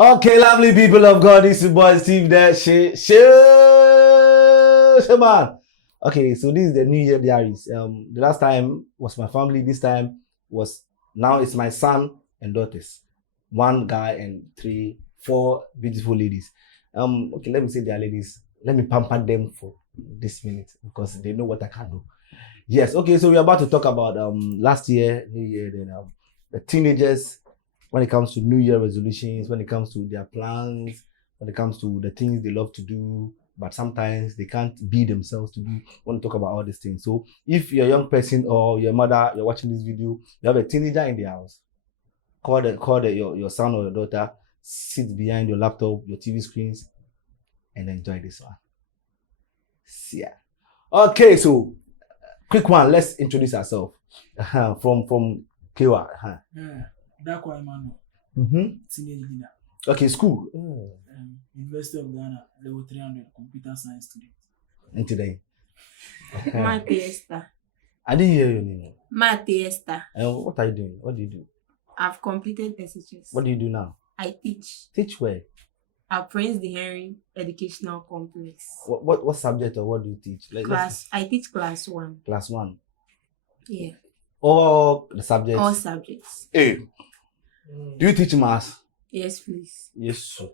Okay, lovely people of God, this is boy Steve there. Man. Okay, so this is the New Year diaries. The last time was my family. This time was now it's my son and daughters. One guy and four beautiful ladies. Okay, let me say they are ladies. Let me pamper them for this minute because they know what I can do. Yes, okay, so we're about to talk about last year, New Year, then the teenagers when it comes to New Year resolutions, when it comes to their plans, when it comes to the things they love to do, but sometimes they can't be themselves to do. I want to talk about all these things. So if you're a young person or your mother, you're watching this video, you have a teenager in the house, call your son or your daughter, sit behind your laptop, your TV screens, and enjoy this one. See ya. Okay, so quick one, let's introduce ourselves. From Kewa. Yeah, that one, man. Teenage leader. Okay, school. University of Ghana, level 300, computer science student. And today. Matiesta. I didn't hear your name. Matiesta. What are you doing? What do you do? I've completed SHS. What do you do now? I teach. Teach where? At Prince the Henry Educational Complex. What subject or what do you teach? I teach class 1. Class 1. Yeah. All the subjects? All subjects. Hey. Do you teach maths? Yes, please. Yes, sir.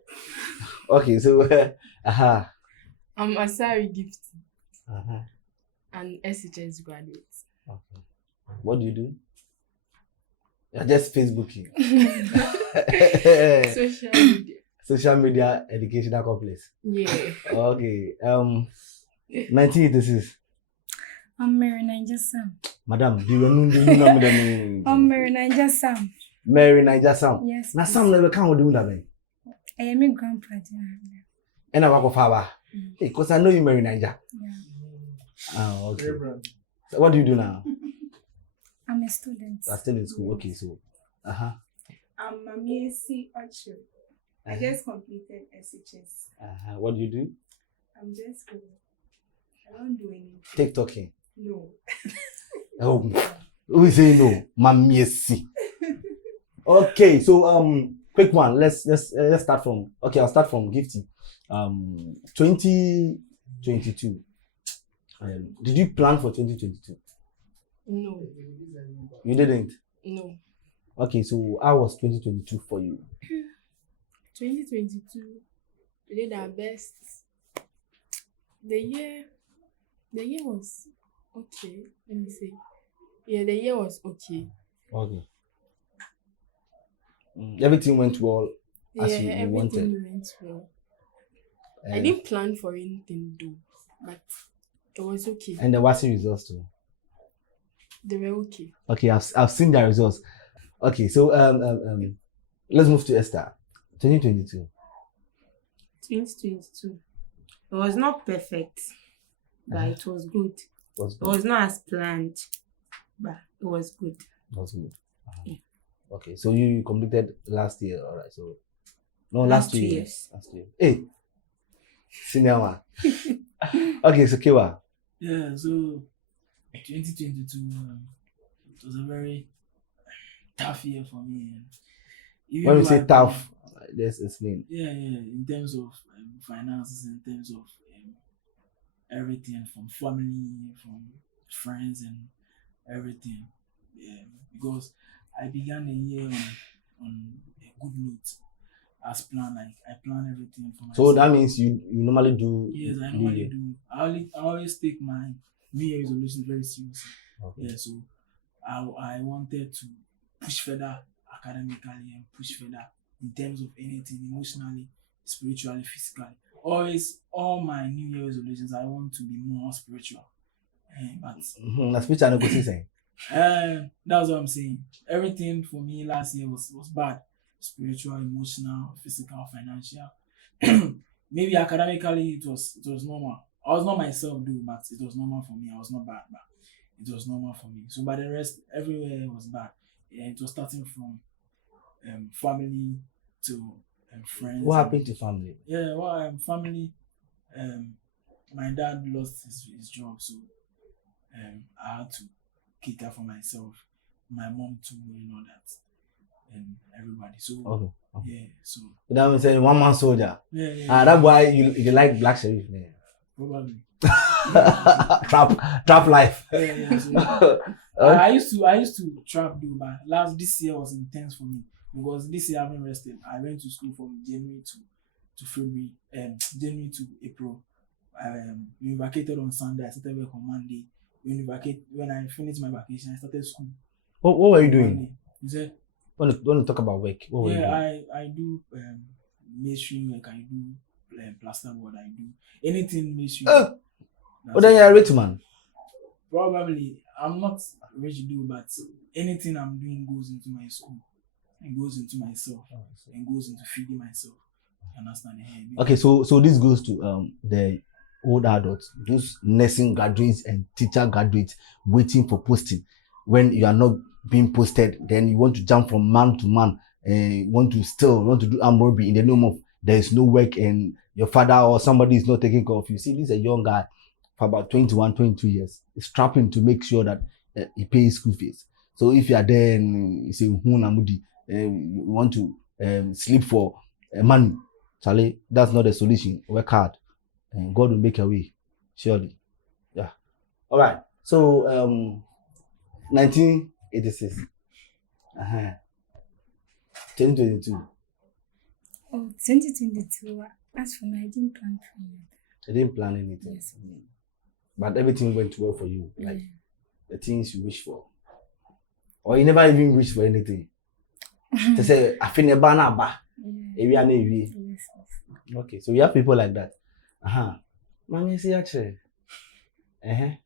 Okay, so I'm Asari Gift. And SHS graduate. Okay. What do you do? You're just Facebooking. Social media. Social media educational complex. Yeah. Okay. 1986. I'm Mary Niger Sam. Madam, do you know the I'm Mary Niger Sam. Mary Niger Sam. Yes. Now Sam never can't do that. I am a grandpa. And I work with Father. Because I know you Mary Niger. Yeah. Oh, okay. So what do you do now? I'm a student. I'm still in school. Okay, so I'm Mamiesi Ocho. I just completed SHS. What do you do? I'm just good. I don't do anything. TikToking. No. Oh, who is saying no? Mamiesi. Okay, so quick one. Let's start from. Okay, I'll start from Gifty. 2022. Did you plan for 2022? No. You didn't? No. Okay, so how was 2022 for you? 2022, we did our best. The year was okay. Let me see. Yeah, the year was okay. Okay. Everything went well as you wanted. Everything went well. I didn't plan for anything though, but it was okay. And the WASI results too. They were okay. Okay, I've seen the results. Okay, so let's move to Esther. 2022. 2022. It was not perfect, but it was good. Was It good. was not as planned, but it was good. Was good. Yeah. Okay, so you completed last year, all right? So no, Last last 2 2 years. years. Last year. Hey, senior one. Okay, so Kewa. Yeah, so 2022, it was a very tough year for me. Even When we though say I- tough, let's explain. Yeah, in terms of finances, in terms of everything from family, from friends, and everything. Yeah, because I began the year on a good note, as planned. Like I plan everything for myself. So that means you normally do. Yes, I New normally Year. do. I always take my New Year resolution very seriously. Okay. Yeah, so I wanted to push further academically and push further in terms of anything, emotionally, spiritually, physically. Always, all my New Year resolutions, I want to be more spiritual. But Na speech I no go see say. that's what I'm saying. Everything for me last year was bad. Spiritual, emotional, physical, financial. Maybe academically it was normal. I was not myself though, but it was normal for me. I was not bad, but it was normal for me. So but the rest everywhere was bad. Yeah, it was starting from family to friends. What happened to family? Yeah, well, family. My dad lost his job, so I had to cater for myself, my mom too, and all that, and everybody. So Yeah, so That means saying one man soldier. yeah. That's why you like Black Sheriff. Yeah. Probably. trap life. Yeah. So I used to trap though, but this year was intense for me because this year I haven't rested. I went to school from January to February, January to April. We vacated on Sunday. I started work on Monday. When I finished my vacation, I started school. What were you on doing? Monday. You said? When you talk about work, what were you doing? I do masonry work. I do plasterboard. I do anything masonry. Oh, then you're a rich man. Probably I'm not rich though, but anything I'm doing goes into my school and goes into myself and goes into feeding myself. You understand? Okay, so this goes to the old adults, those nursing graduates and teacher graduates waiting for posting. When you are not being posted, then you want to jump from man to man and you want to do armed robbery in the name of there is no work and your father or somebody is not taking care of you. See, this is a young guy for about 21, 22 years. He's trapping to make sure that he pays school fees. So if you are there and you say, you want to sleep for money, Charlie, that's not the solution. Work hard and God will make a way, surely. Yeah. All right. So 1986. 2022. Oh, 2022. As for me, I didn't plan for it. I didn't plan anything. Yes. But everything went well for you. Like the things you wish for. Or you never even wish for anything. To say, I feel never na ba. Yes. Okay, so we have people like that. Mommy, see actually. Okay.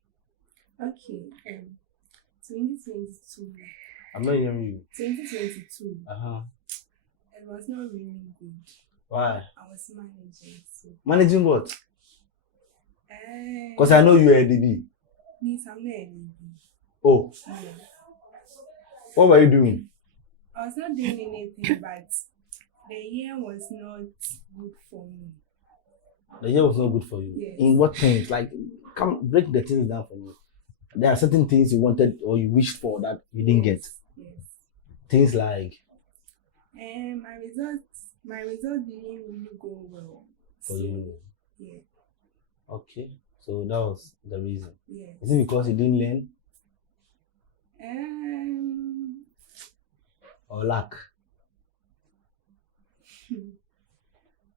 2022. I'm not hearing you. 2022. It was not really good. Why? I was managing. So. Managing what? Because I know you are a DB. Please, I'm not a DB. Oh. Yeah. What were you doing? I was not doing anything, but the year was not good for me. The year was not good for you. Yes. In what things? Like, come break the things down for me. There are certain things you wanted or you wished for that you didn't get. Yes. Things like. My results didn't really go well. For you. Yeah. Okay. So that was the reason. Yes. Is it because you didn't learn? Or lack?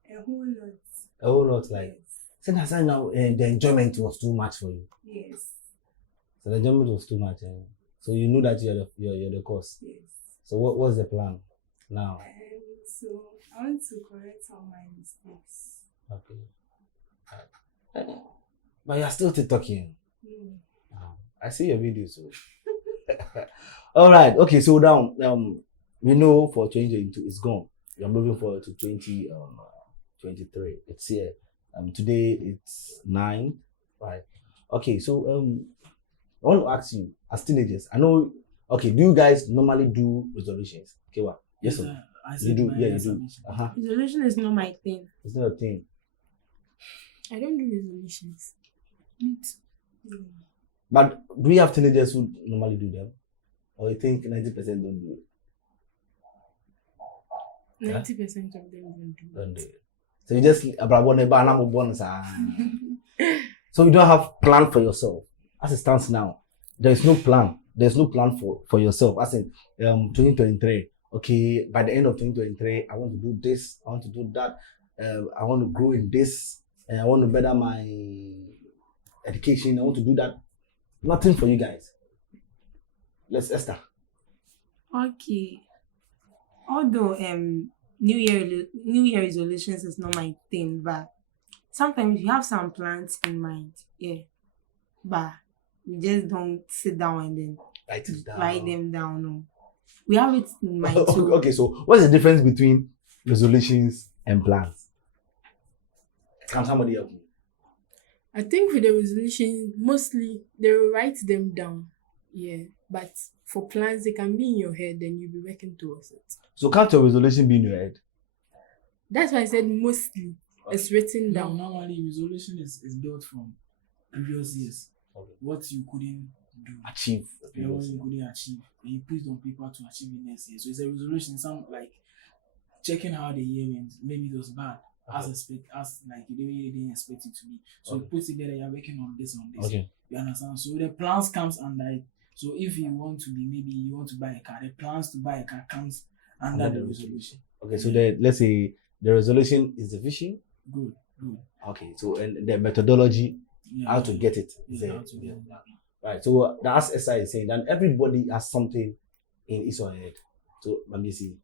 A whole lot. A whole lot, like. Yes. So now the enjoyment was too much for you. Yes. So the enjoyment was too much. So you know that you're the cause. Yes. So what's the plan now? So I want to correct all my mistakes. Okay. But you're still talking. I see your videos. So. All right. Okay. So now, we know for 2022 it's gone. You're moving forward to 2023. It's here. Today it's 9. Right. Okay. So I want to ask you, as teenagers, I know. Okay. Do you guys normally do resolutions? Okay. What? Yes, sir. You do. Yeah, you do. Resolution is not my thing. It's not a thing. I don't do resolutions. But do we have teenagers who normally do them? Or you think 90% don't do it? 90% of them don't do it. So you just so you don't have plan for yourself. As it stands now, there is no plan. There's no plan for yourself. As in 2023. Okay, by the end of 2023, I want to do this. I want to do that. I want to grow in this. And I want to better my education. I want to do that. Nothing for you guys. Let's Esther. Okay. Although New Year resolutions is not my thing, but sometimes you have some plans in mind, but we just don't sit down and then write them down. No, we have it in mind too. Okay, so what's the difference between resolutions and plans? Can somebody help me? I think with the resolution, mostly they will write them down. Yeah. But for plans, they can be in your head and you'll be working towards it. So can't your resolution be in your head? That's why I said mostly it's written down. Normally, resolution is built from previous years. Okay. What you couldn't do. Achieve. What you couldn't achieve. And you put it on paper to achieve it next year. So it's a resolution. Some like checking how the year went. Maybe it was bad. As like the way you didn't expect it to be. So you put together, you're working on this. Okay. You understand? So the plans comes under it. So if you want to be, maybe you want to buy a car, the plans to buy a car comes under the resolution. Okay, so let's say the resolution is the vision. Good. Okay, so and the methodology, how to get it. How to get it. Right. So as Esther is saying, that everybody has something in his or her head. So let me see.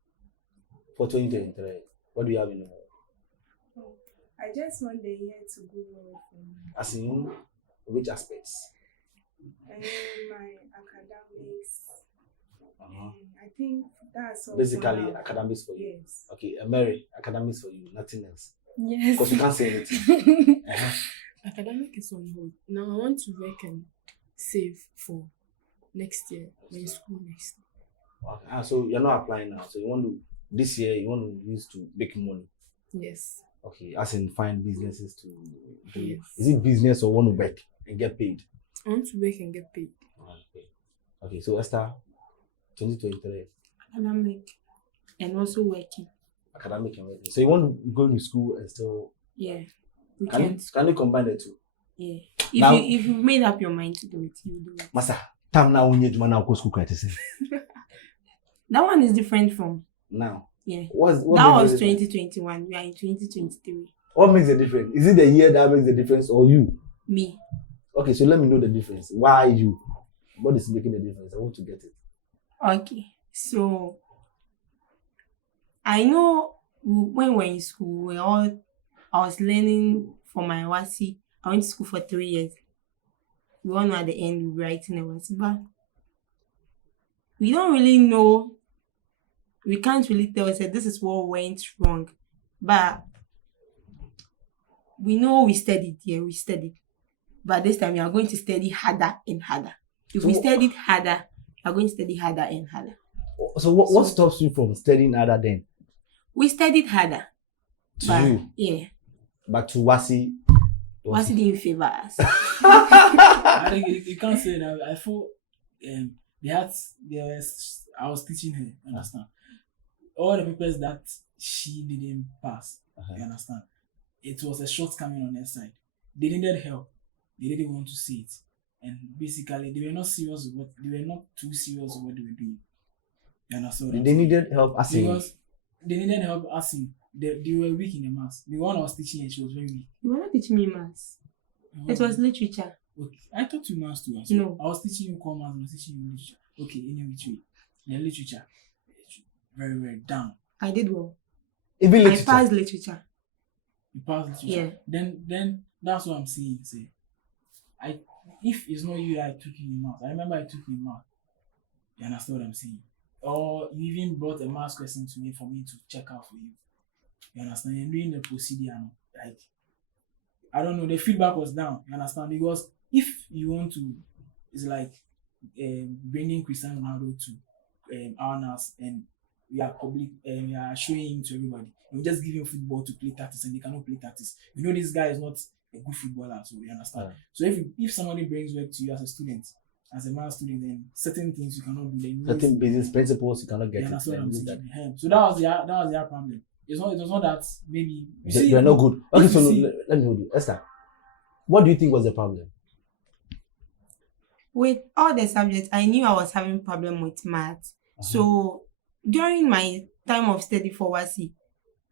For 2023, what do you have in mind? I just want the year to go well for me. As in which aspects? My academics. I think that's all. Basically, academics for you. Yes. Okay, Mary, academics for you, nothing else. Yes. Because you can't say anything. Academic is on hold. Now I want to work and save for next year. My school next year. Okay. So you're not applying now. So you want to this year you want to use to make money. Yes. Okay, as in find businesses to do. Yes. Is it business or want to work and get paid? I want to work and get paid. Okay, so Esther, 2023. Academic and also working. Academic and working. So you want to go to school and still Yeah. can you combine the two? Yeah. Now- If you made up your mind to do it, you do it. Master, time now when you do now go school quite That one is different from now. yeah. What That makes was the difference? 2021. We are in 2023. What makes the difference? Is it the year that makes the difference or you? Me. Okay, so let me know the difference. Why you? What is making the difference? I want to get it. Okay. So I know when we're in school, I was learning for my WASI. I went to school for 3 years. We all know at the end we'll be writing a WASI, but we don't really know. We can't really tell us that this is what went wrong. But we know we studied, we studied. But this time we are going to study harder and harder. If we So- studied harder, we are going to study harder and harder. So what stops you from studying other then? We studied harder. To But you, yeah, but to Wasi. WASI didn't favor us. I think you can't say that. I thought I was teaching her, understand? All the papers that she didn't pass, you understand? It was a shortcoming on their side. They needed help. They didn't want to see it. And basically, they were not too serious with what they were doing. You understand? what I'm They saying? needed help as in Because they needed help asking. They were weak in the maths. The one I was teaching her, she was very weak. You were not teaching me maths. It was literature. Okay. I taught you maths too. No. I was teaching you commerce, I was teaching you literature. Okay, in which way? The literature, very, very down. I did well. even I literature. passed literature. You pass literature. Yeah. Then that's what I'm saying. Say, if it's not you, I took you in math. I remember I took you in math. You understand what I'm saying? Or you even brought a math question to me for me to check out for you. You understand? And doing the procedure, like I don't know, the feedback was down. You understand? Because if you want to, it's like bringing Cristiano Ronaldo to our NAS and we are showing him to everybody. We just give him football to play tactics and they cannot play tactics. You know this guy is not a good footballer, so you understand. Yeah. So if somebody brings work to you as a student, as a math student, then certain things you cannot do. Then Certain business principles you cannot get you it. understand what I'm and use saying? that. So that was their problem. It was not that maybe you see, They are not good. Okay, if so you see- let me hold you. Esther, what do you think was the problem? With all the subjects, I knew I was having problem with math. So during my time of study for WASI,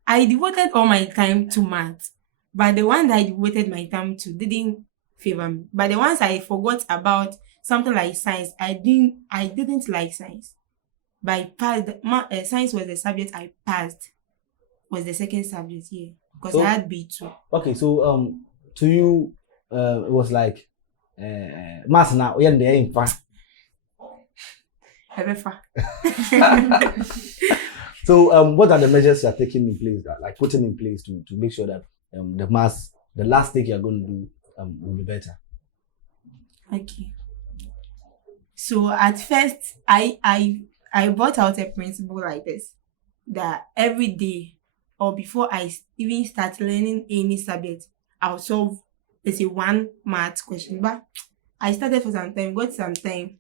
I devoted all my time to math. But the one that I devoted my time to didn't favor me. But the ones I forgot about, something like science, I didn't like science. But I passed. Science was the subject I passed. Was the second subject, yeah. Because So- I had B2. Okay, so to you, it was like maths now. Yeah, they in fact. However, So what are the measures you are taking in place putting in place to make sure that the last thing you are going to do will be better? okay. So at first, I brought out a principle like this, that every day or before I even start learning any subject, I'll solve, let's say, one math question. But I started for some time, got some time.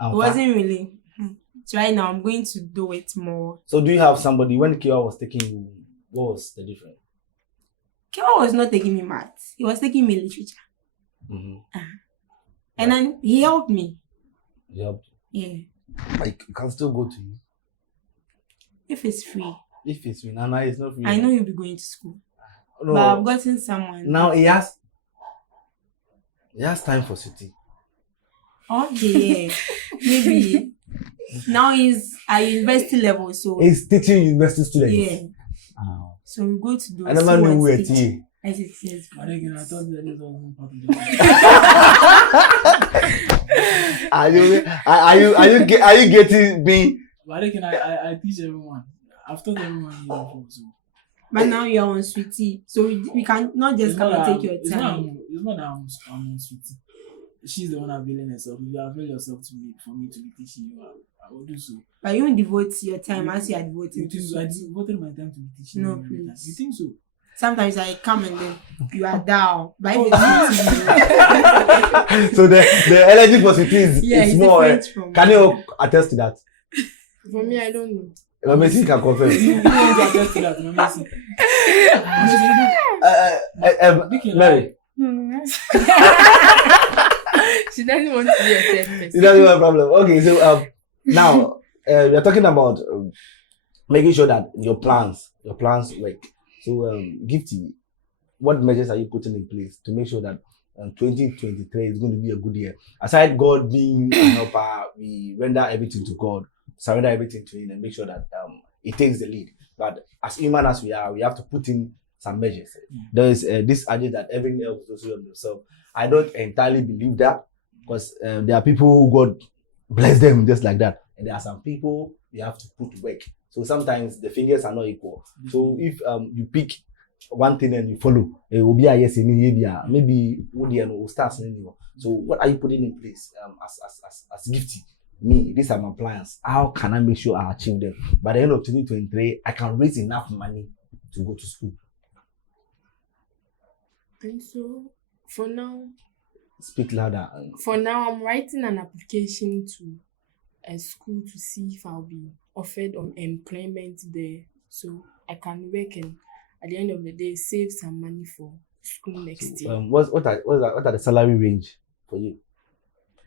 It wasn't really. So right now I'm going to do it more. So do you have somebody when Kiwa was taking you? What was the difference? Kewa was not taking me maths. He was taking me literature. Mm-hmm. And then he helped me. He helped. Yeah. Like you can still go to you If it's free. if it's free. Nana, it's not free. I know you'll be going to school. No. But I've gotten someone. Now he has time for city. Okay, yeah. Maybe. Now he's at university level, so He's teaching university students. yeah. Oh. So we go to do. I never knew we were tea. I said yes. But again, I thought that this wasn't part of the Are you getting me? But again, I teach everyone. I've taught everyone here before, so. But now you're on sweetie, so we can not just come and take your It's time. not that I'm on sweetie. She's the one availing herself. If you avail yourself to me for me to be teaching you, I will do so. But you won't devote your time as you are devoting You to think so? I sweetie. devoted my time to be teaching No, you every time. please. You think so? Sometimes I come and then you are down. But if it's sweetie, So the energy for city is yeah, it's it's more. different from. Can you attest to that? For me, I don't know. Messi can confirm. You want to attest to that, Mama? Mary, No. She doesn't want to be a third person. it doesn't have a problem. Okay, so now we are talking about making sure that your plans work. So Gifty, what measures are you putting in place to make sure that 2023 is going to be a good year? Aside God being a helper, we render everything to God, surrender everything to Him, and make sure that it takes the lead. But as human as we are, we have to put in some measures. There is this idea that everything else is also on themselves. I don't entirely believe that because there are people who God bless them just like that, and there are some people you have to put work. So sometimes the fingers are not equal. So if you pick one thing and you follow, it will be a yes, maybe will start anymore. So what are you putting in place as Gifty? Me, these are my plans. How can I make sure I achieve them? By the end of 2023, I can raise enough money to go to school. And so, for now, Speak louder. I'm writing an application to a school to see if I'll be offered on employment there, so I can work and at the end of the day save some money for school next year. What are the salary range for you?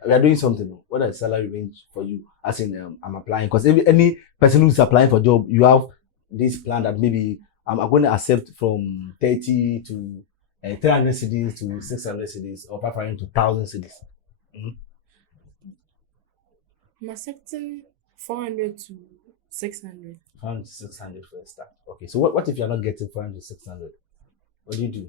We are doing something. What are the salary range for you? As in, I'm applying because any person who's applying for a job, you have this plan that maybe I'm going to accept from 30 to 300 cities to 600 cities or preferring to 1,000 cities. I'm accepting 400 to 600. 400 to 600 for a start. Okay, so what if you're not getting 400 to 600? What do you do?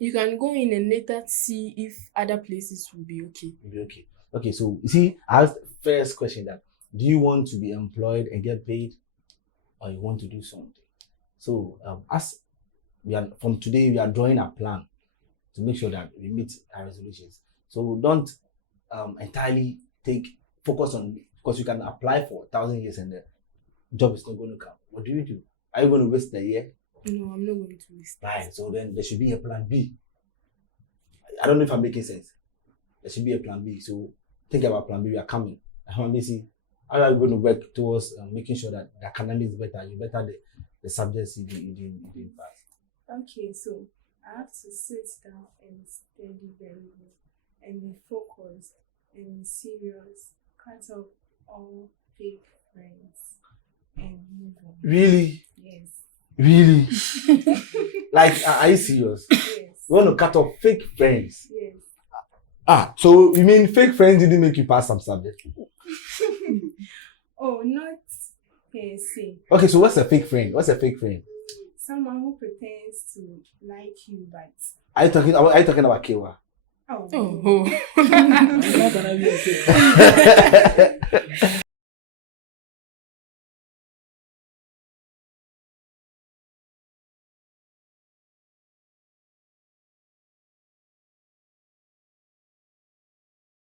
You can go in and later see if other places will be okay. It'll be okay. Okay, so you see, I asked the first question that do you want to be employed and get paid, or you want to do something? So as we are from today, we are drawing a plan to make sure that we meet our resolutions. So don't entirely focus on because you can apply for 1,000 years and the job is not going to come. What do? Are you going to waste the year? No, I'm not going to waste. Right. So then there should be a plan B. I don't know if I'm making sense. There should be a plan B. So think about plan B. We are coming. How are you going to work towards making sure that the academics is better? You better the subjects you didn't pass. Okay, so I have to sit down and study very well and be focused and be serious, cut off all fake friends and move on. Really? Yes. Really? Like, are you serious? Yes. You want to cut off fake friends? Yes. So you mean fake friends didn't make you pass some subject? Oh, not per se. Okay, so what's a fake friend? What's a fake friend? Someone who pretends to like you, but Are you talking about Kewa? oh, Oh, How can I be a fake friend?